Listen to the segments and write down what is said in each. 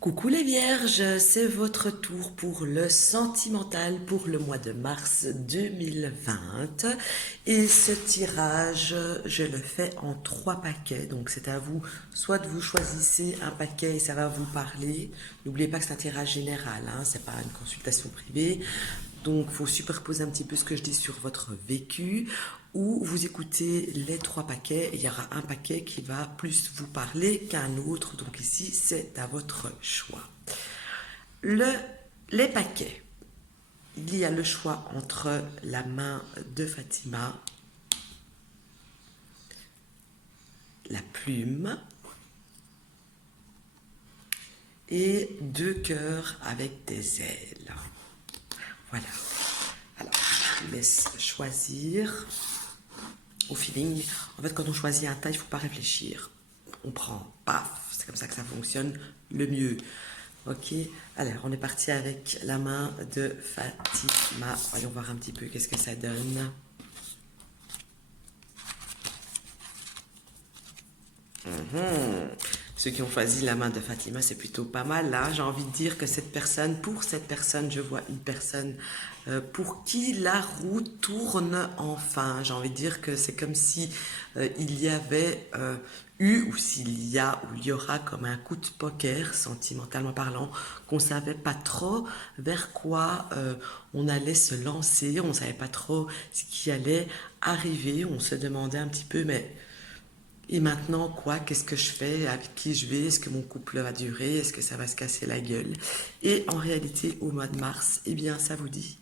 Coucou les vierges, c'est votre tour pour le sentimental pour le mois de mars 2020 et ce tirage je le fais en 3 paquets, donc c'est à vous soit de vous choisissez un paquet et ça va vous parler. N'oubliez pas que c'est un tirage général, hein, c'est pas une consultation privée, donc il faut superposer un petit peu ce que je dis sur votre vécu ou vous écoutez les 3 paquets. Il y aura un paquet qui va plus vous parler qu'un autre, donc ici c'est à votre choix. Le, les paquets, il y a le choix entre la main de Fatima, la plume et 2 cœurs avec des ailes. Voilà. Alors, je vous laisse choisir au feeling. En fait, quand on choisit un tas, il ne faut pas réfléchir. On prend, paf, c'est comme ça que ça fonctionne le mieux. Ok, alors on est parti avec la main de Fatima. Voyons voir un petit peu qu'est-ce que ça donne. Ceux qui ont choisi la main de Fatima, c'est plutôt pas mal. Là, j'ai envie de dire que pour cette personne, je vois une personne pour qui la roue tourne enfin. J'ai envie de dire que c'est comme si il y avait eu, ou s'il y a, ou il y aura comme un coup de poker, sentimentalement parlant, qu'on savait pas trop vers quoi on allait se lancer, on savait pas trop ce qui allait arriver, on se demandait un petit peu, mais et maintenant, quoi? Qu'est-ce que je fais? Avec qui je vais? Est-ce que mon couple va durer? Est-ce que ça va se casser la gueule? Et en réalité, au mois de mars, eh bien, ça vous dit.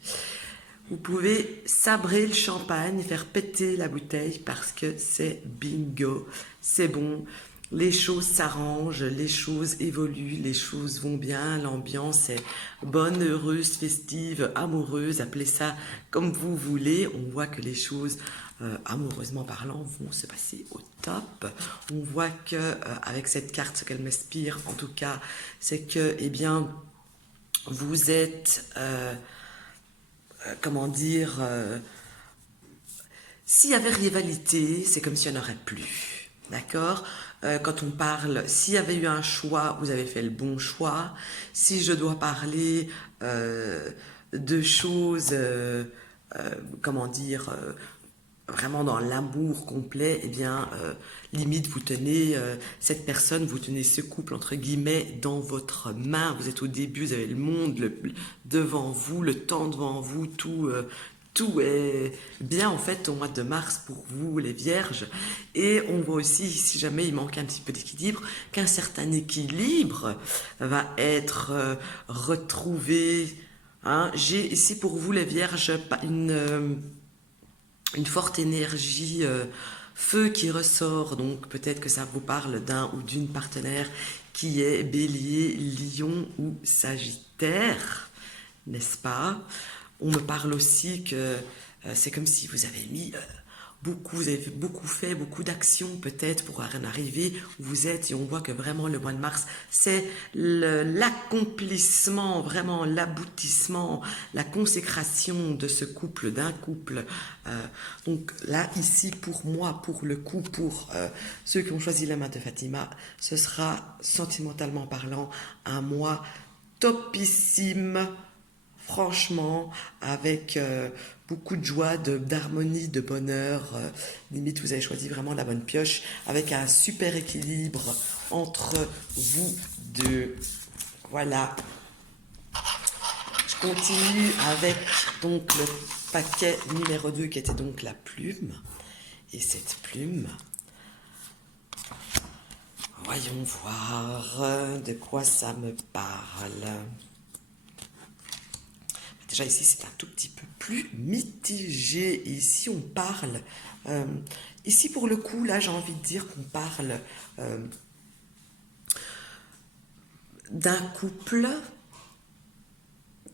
Vous pouvez sabrer le champagne, faire péter la bouteille parce que c'est bingo, c'est bon. Les choses s'arrangent, les choses évoluent, les choses vont bien, l'ambiance est bonne, heureuse, festive, amoureuse, appelez ça comme vous voulez. On voit que les choses, amoureusement parlant, vont se passer au top. On voit que avec cette carte, ce qu'elle m'inspire, en tout cas, c'est que, eh bien, vous êtes, comment dire, s'il y avait rivalité, c'est comme s'il n'y en aurait plus. D'accord? Quand on parle, s'il y avait eu un choix, vous avez fait le bon choix. Si je dois parler de choses, comment dire, vraiment dans l'amour complet, eh bien, limite, vous tenez cette personne, vous tenez ce couple, entre guillemets, dans votre main. Vous êtes au début, vous avez le monde devant vous, le temps devant vous, tout est bien en fait au mois de mars pour vous les vierges. Et on voit aussi, si jamais il manque un petit peu d'équilibre, qu'un certain équilibre va être retrouvé. Hein. J'ai ici pour vous les vierges une forte énergie feu qui ressort, donc peut-être que ça vous parle d'un ou d'une partenaire qui est bélier, lion ou sagittaire, n'est-ce pas? On me parle aussi que c'est comme si vous avez mis beaucoup, vous avez beaucoup fait, beaucoup d'actions peut-être pour en arriver où vous êtes, et on voit que vraiment le mois de mars, c'est l'accomplissement, vraiment l'aboutissement, la consécration de ce couple, d'un couple. Donc là, ici, pour moi, pour le coup, pour ceux qui ont choisi la main de Fatima, ce sera sentimentalement parlant un mois topissime, franchement, avec beaucoup de joie, d'harmonie, de bonheur. Limite, vous avez choisi vraiment la bonne pioche, avec un super équilibre entre vous deux. Voilà. Je continue avec donc le paquet numéro 2 qui était donc la plume. Et cette plume, voyons voir de quoi ça me parle. Déjà ici c'est un tout petit peu plus mitigé. Et ici on parle, ici pour le coup là j'ai envie de dire qu'on parle d'un couple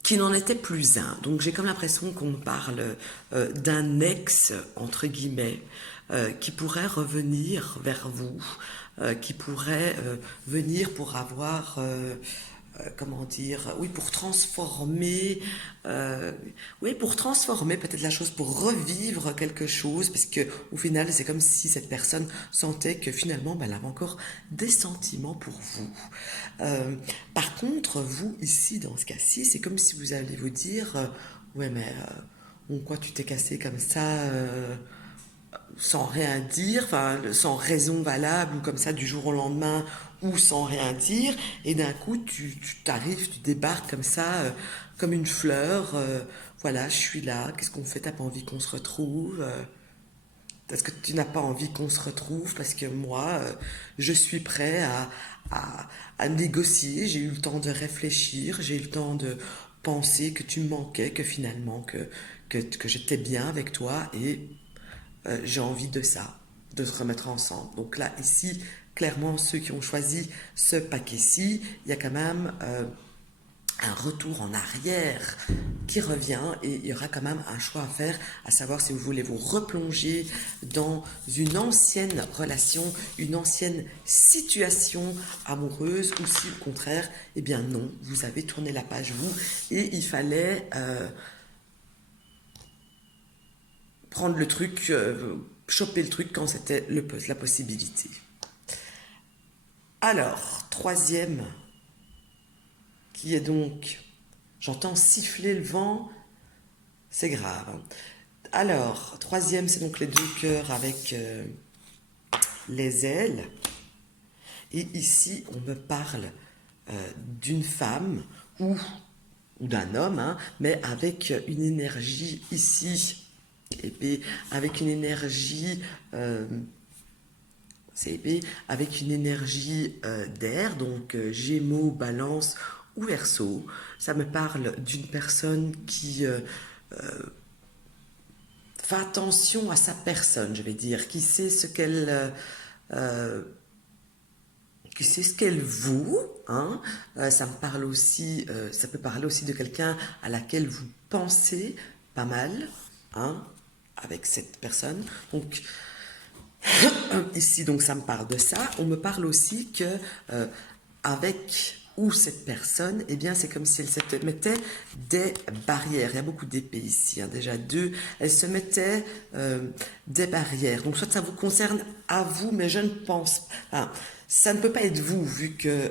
qui n'en était plus un. Donc j'ai comme l'impression qu'on parle d'un ex, entre guillemets, qui pourrait revenir vers vous, qui pourrait venir pour avoir comment dire, oui, pour transformer peut-être la chose, pour revivre quelque chose, parce que au final, c'est comme si cette personne sentait que finalement, ben, elle avait encore des sentiments pour vous. Euh, Par contre, vous, ici, dans ce cas-ci, c'est comme si vous allez vous dire, ouais, mais bon, quoi, tu t'es cassé comme ça, sans rien dire, enfin, sans raison valable, ou comme ça, du jour au lendemain, ou sans rien dire, et d'un coup, tu t'arrives, tu débarques comme ça, comme une fleur, voilà, je suis là, qu'est-ce qu'on fait, t'as pas envie qu'on se retrouve, parce que tu n'as pas envie qu'on se retrouve, parce que moi, je suis prêt à négocier, j'ai eu le temps de réfléchir, j'ai eu le temps de penser que tu me manquais, que finalement, que j'étais bien avec toi, et j'ai envie de ça, de se remettre ensemble. Donc là, ici, clairement, ceux qui ont choisi ce paquet-ci, il y a quand même un retour en arrière qui revient et il y aura quand même un choix à faire, à savoir si vous voulez vous replonger dans une ancienne relation, une ancienne situation amoureuse ou si au contraire, eh bien non, vous avez tourné la page vous et il fallait prendre le truc, choper le truc quand c'était la possibilité. Alors, troisième, qui est donc, j'entends siffler le vent, c'est grave, hein. Alors, troisième, c'est donc les deux cœurs avec les ailes. Et ici, on me parle d'une femme ou d'un homme, hein, mais avec une énergie ici, épée, avec une énergie, c'est épée, avec une énergie d'air, donc Gémeaux, Balance ou Verseau. Ça me parle d'une personne qui fait attention à sa personne, je vais dire, qui sait ce qu'elle qui sait ce qu'elle vaut, hein. Ça me parle aussi, ça peut parler aussi de quelqu'un à laquelle vous pensez pas mal, hein, avec cette personne. Donc ici, donc ça me parle de ça. On me parle aussi que avec ou cette personne, eh bien, c'est comme si elle se mettait des barrières. Il y a beaucoup d'épées ici, hein, déjà deux. Elle se mettait des barrières. Donc, soit ça vous concerne à vous, mais je ne pense pas. Enfin, ça ne peut pas être vous, vu que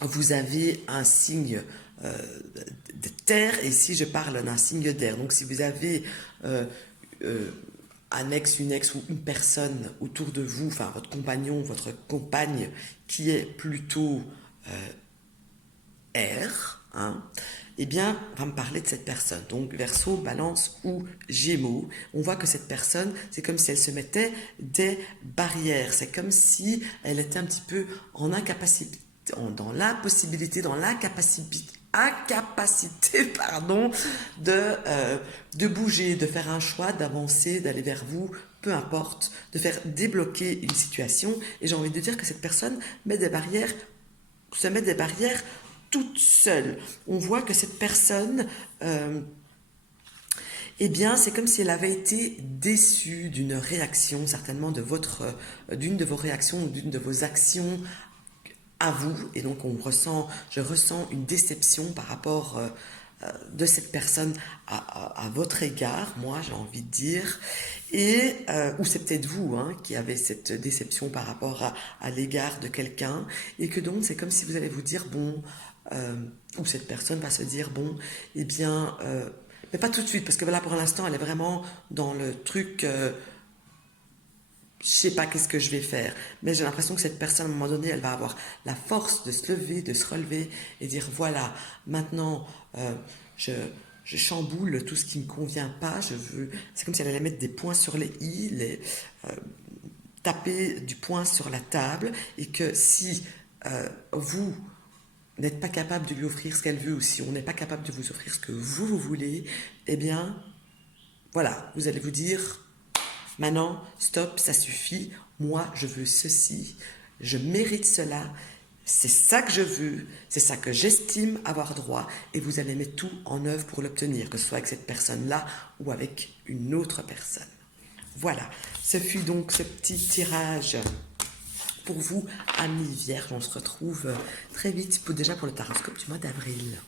vous avez un signe de terre, et si je parle d'un signe d'air. Donc, si vous avez euh, un ex, une ex ou une personne autour de vous, enfin votre compagnon, votre compagne, qui est plutôt air, hein, eh bien, on va me parler de cette personne. Donc, Verseau, Balance ou Gémeaux, on voit que cette personne, c'est comme si elle se mettait des barrières. C'est comme si elle était un petit peu en incapacité, dans l'impossibilité, dans incapacité, pardon, de bouger, de faire un choix, d'avancer, d'aller vers vous, peu importe, de faire débloquer une situation. Et j'ai envie de dire que cette personne met des barrières, se met des barrières toute seule. On voit que cette personne, eh bien, c'est comme si elle avait été déçue d'une réaction, certainement d'une de vos réactions ou d'une de vos actions à vous. Et donc, je ressens une déception par rapport de cette personne à votre égard, moi, j'ai envie de dire. Et, ou c'est peut-être vous, hein, qui avez cette déception par rapport à l'égard de quelqu'un. Et que donc, c'est comme si vous allez vous dire, bon, ou cette personne va se dire, bon, eh bien, mais pas tout de suite, parce que là, pour l'instant, elle est vraiment dans le truc, je sais pas qu'est-ce que je vais faire, mais j'ai l'impression que cette personne, à un moment donné, elle va avoir la force de se lever, de se relever et dire, voilà, maintenant, je, je chamboule tout ce qui me convient pas, c'est comme si elle allait mettre des points sur les i, taper du poing sur la table, et que si vous n'êtes pas capable de lui offrir ce qu'elle veut, ou si on n'est pas capable de vous offrir ce que vous voulez, eh bien, voilà, vous allez vous dire, maintenant, stop, ça suffit, moi, je veux ceci, je mérite cela, c'est ça que je veux, c'est ça que j'estime avoir droit, et vous allez mettre tout en œuvre pour l'obtenir, que ce soit avec cette personne-là ou avec une autre personne. Voilà, ce fut donc ce petit tirage pour vous, amis vierges. On se retrouve très vite déjà pour le taroscope du mois d'avril.